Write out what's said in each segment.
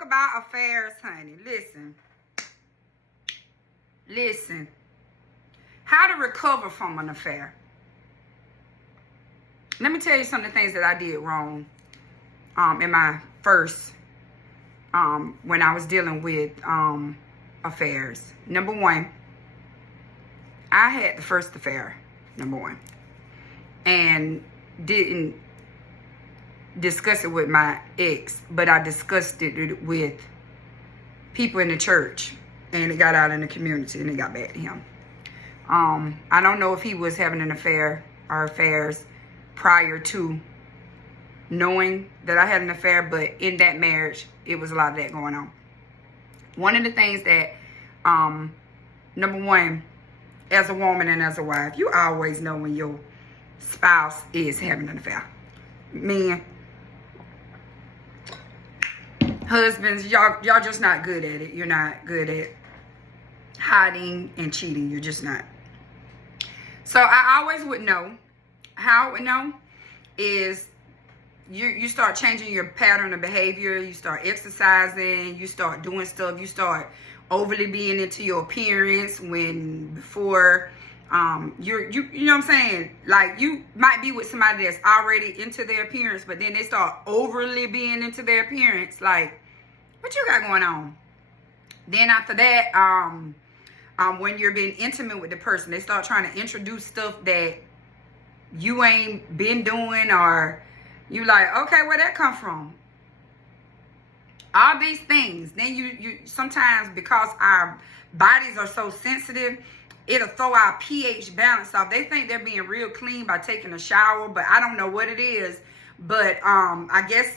talk about affairs, honey. Listen. How to recover from an affair. Let me tell you some of the things that I did wrong in my first, when I was dealing with affairs. Number one, I had the first affair, number one, and didn't discuss it with my ex, but I discussed it with people in the church, and it got out in the community, and it got back to him. I don't know if he was having an affair or affairs prior to knowing that I had an affair, but in that marriage, it was a lot of that going on. One of the things that, number one, as a woman and as a wife, you always know when your spouse is having an affair. Men, husbands, y'all just not good at it. You're not good at hiding and cheating. You're just not. So I always would know. How I would know is you start changing your pattern of behavior. You start exercising. You start doing stuff. You start overly being into your appearance when before you know what I'm saying? Like, you might be with somebody that's already into their appearance, but then they start overly being into their appearance. Like, what you got going on? Then after that, when you're being intimate with the person, they start trying to introduce stuff that you ain't been doing, or you like, okay, where that come from? All these things. Then you sometimes, because our bodies are so sensitive, it'll throw our pH balance off. They think they're being real clean by taking a shower, but I don't know what it is. But I guess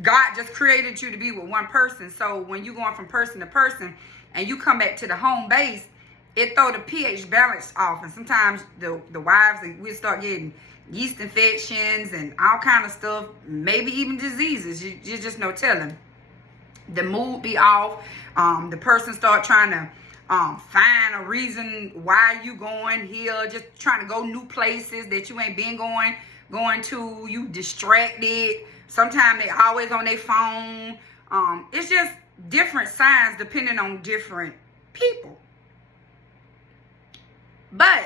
God just created you to be with one person. So when you're going from person to person and you come back to the home base, it throw the pH balance off. And sometimes the wives, we start getting yeast infections and all kind of stuff, maybe even diseases. You just no telling. The mood be off. The person start trying to find a reason why you going here, just trying to go new places that you ain't been going to. You distracted. Sometimes they always on their phone. It's just different signs depending on different people. But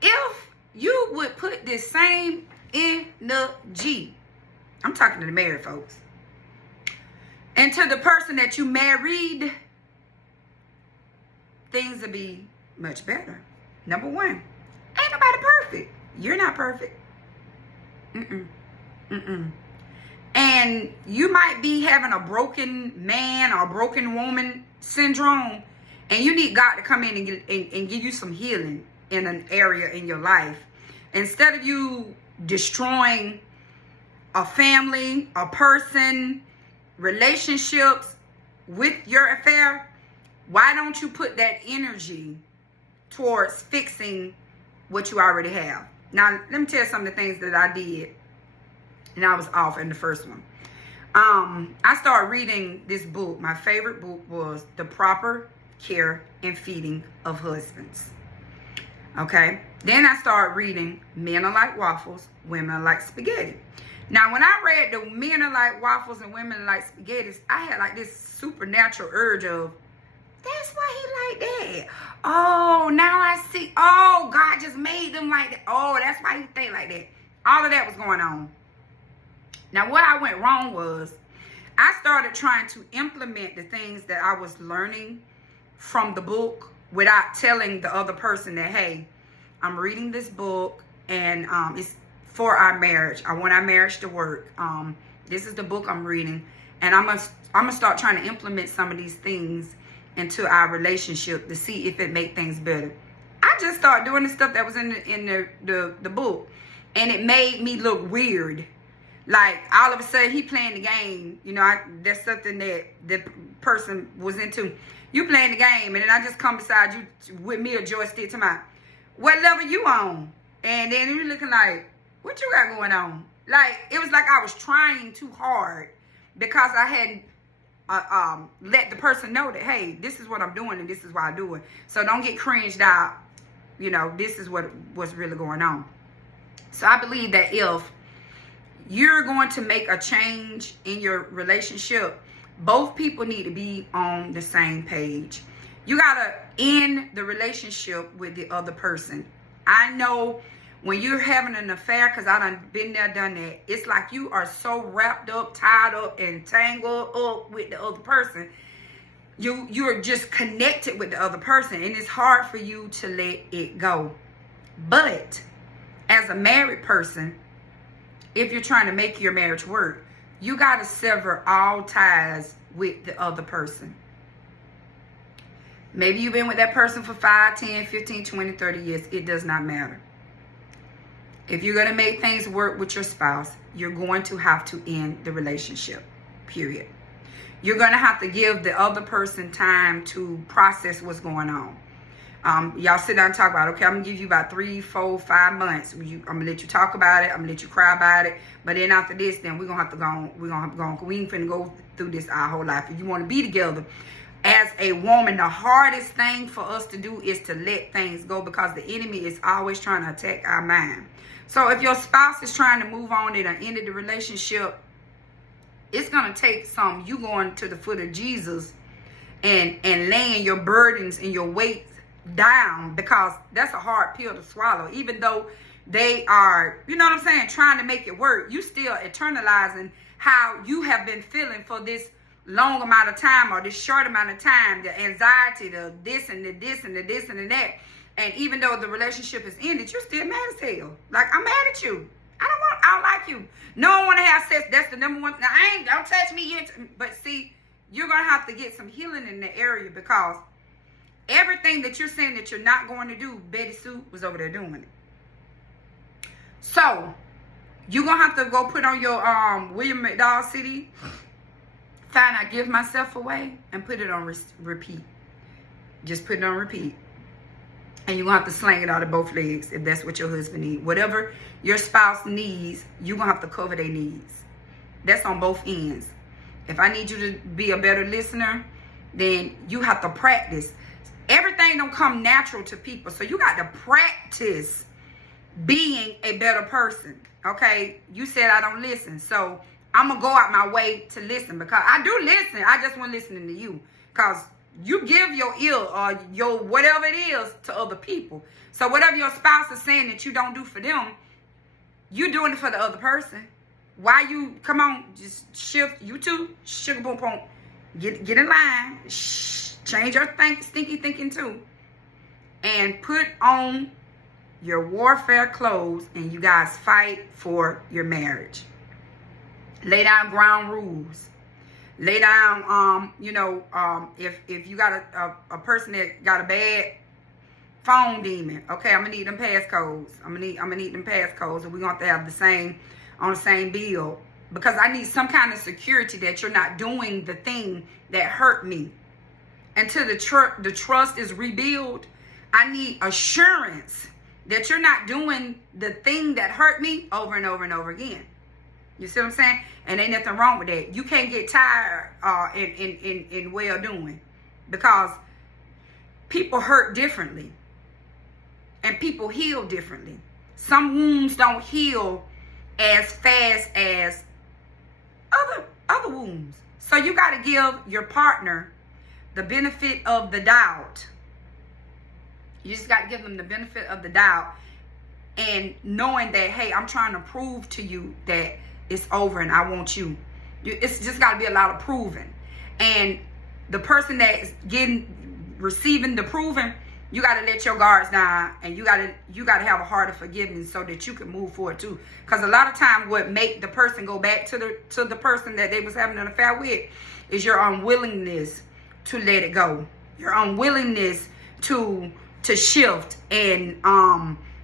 if you would put this same energy, I'm talking to the married folks, and to the person that you married, things will be much better. Number one, ain't nobody perfect. You're not perfect. And you might be having a broken man or broken woman syndrome, and you need God to come in and give you some healing in an area in your life. Instead of you destroying a family, a person, relationships with your affair, why don't you put that energy towards fixing what you already have? Now, let me tell you some of the things that I did, and I was off in the first one. I started reading this book. My favorite book was The Proper Care and Feeding of Husbands. Okay? Then I started reading Men Are Like Waffles, Women Are Like Spaghetti. Now, when I read the Men Are Like Waffles and Women Are Like Spaghetti, I had like this supernatural urge of, that's why he like that. Oh, now I see. Oh, God just made them like that. Oh, that's why he think like that. All of that was going on. Now, what I went wrong was I started trying to implement the things that I was learning from the book without telling the other person that, hey, I'm reading this book and it's for our marriage. I want our marriage to work. This is the book I'm reading, and I'm gonna start trying to implement some of these things into our relationship to see if it make things better. I just started doing the stuff that was in the book, and it made me look weird. Like, all of a sudden, he playing the game. You know, that's something that the person was into. You playing the game, and then I just come beside you with me a joystick to my, what level you on? And then you're looking like, what you got going on? Like, it was like I was trying too hard because I hadn't let the person know that, hey, this is what I'm doing and this is why I do it. So don't get cringed out. You know, this is what's really going on. So I believe that if you're going to make a change in your relationship, both people need to be on the same page. You got to end the relationship with the other person. I know when you're having an affair, because I done been there, done that, it's like you are so wrapped up, tied up, and tangled up with the other person. You're just connected with the other person, and it's hard for you to let it go. But as a married person, if you're trying to make your marriage work, you got to sever all ties with the other person. Maybe you've been with that person for 5, 10, 15, 20, 30 years. It does not matter. If you're going to make things work with your spouse, you're going to have to end the relationship, period. You're going to have to give the other person time to process what's going on. Y'all sit down and talk about, okay, I'm going to give you about 3, 4, 5 months. I'm going to let you talk about it. I'm going to let you cry about it. But then after this, then we're going to have to go on. We're going to have to go on. We ain't finna go through this our whole life. If you want to be together, as a woman, the hardest thing for us to do is to let things go, because the enemy is always trying to attack our mind. So if your spouse is trying to move on and ended the relationship, it's going to take you going to the foot of Jesus and laying your burdens and your weight down, because that's a hard pill to swallow. Even though they are, you know what I'm saying, trying to make it work, you still internalizing how you have been feeling for this long amount of time, or this short amount of time, the anxiety, the this and the this and the this and the that. And even though the relationship is ended, you're still mad as hell. Like, I'm mad at you. I don't like you. No one want to have sex. That's the number one. Now, don't touch me. But see, you're going to have to get some healing in the area, because everything that you're saying that you're not going to do, Betty Sue was over there doing it. So, you're going to have to go put on your William McDowell CD, find I Give Myself Away, and put it on repeat. Just put it on repeat. And you're going to have to slang it out of both legs if that's what your husband needs. Whatever your spouse needs, you're going to have to cover their needs. That's on both ends. If I need you to be a better listener, then you have to practice. Everything don't come natural to people. So you got to practice being a better person. Okay? You said I don't listen. So I'm going to go out my way to listen, because I do listen. I just want listening to you, because you give your ear or your whatever it is to other people. So whatever your spouse is saying that you don't do for them, you're doing it for the other person. Why you, come on, just shift, you too, sugar boom boom, get in line, change your stinky thinking too, and put on your warfare clothes, and you guys fight for your marriage. Lay down ground rules. Lay down, if you got a person that got a bad phone demon, okay, I'm gonna need them passcodes. I'm gonna need them passcodes, and we're gonna have to have the same bill, because I need some kind of security that you're not doing the thing that hurt me. Until the trust is rebuilt, I need assurance that you're not doing the thing that hurt me over and over and over again. You see what I'm saying? And ain't nothing wrong with that. You can't get tired in well doing, because people hurt differently and people heal differently. Some wounds don't heal as fast as other wounds. So you got to give your partner the benefit of the doubt. You just got to give them the benefit of the doubt, and knowing that, hey, I'm trying to prove to you that it's over and I want you. It's just got to be a lot of proving. And the person that's receiving the proving, you got to let your guards down, and you got to have a heart of forgiveness so that you can move forward too. Because a lot of time what make the person go back to the person that they was having an affair with is your unwillingness to let it go. Your unwillingness to shift and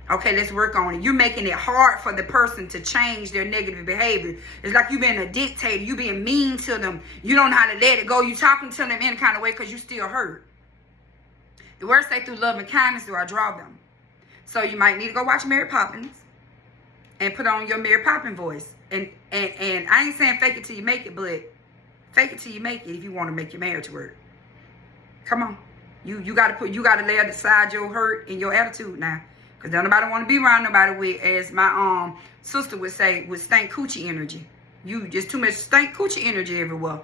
okay, let's work on it. You're making it hard for the person to change their negative behavior. It's like you being a dictator. You being mean to them. You don't know how to let it go. You talking to them in any kind of way because you still hurt. The word say, through love and kindness do I draw them. So you might need to go watch Mary Poppins and put on your Mary Poppins voice. And I ain't saying fake it till you make it, but fake it till you make it if you want to make your marriage work. Come on. You gotta lay aside your hurt and your attitude now. Because don't nobody want to be around nobody with, as my sister would say, with stank coochie energy. You just too much stank coochie energy everywhere.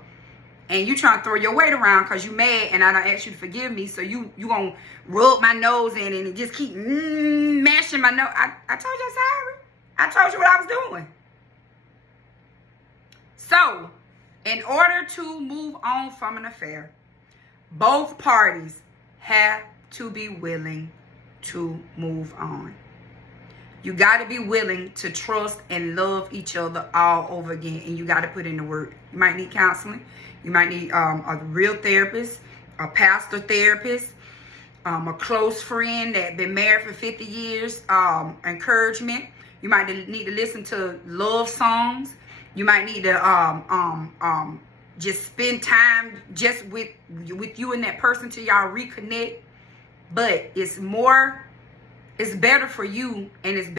And you trying to throw your weight around because you mad and I don't ask you to forgive me. So you going to rub my nose in and just keep mashing my nose. I told you I'm sorry. I told you what I was doing. So, in order to move on from an affair, both parties have to be willing to move on. You got to be willing to trust and love each other all over again. And you got to put in the work. You might need counseling. You might need a real therapist, a pastor therapist, a close friend that been married for 50 years, encouragement. You might need to listen to love songs. You might need to just spend time just with you and that person till y'all reconnect. But it's better for you, and it's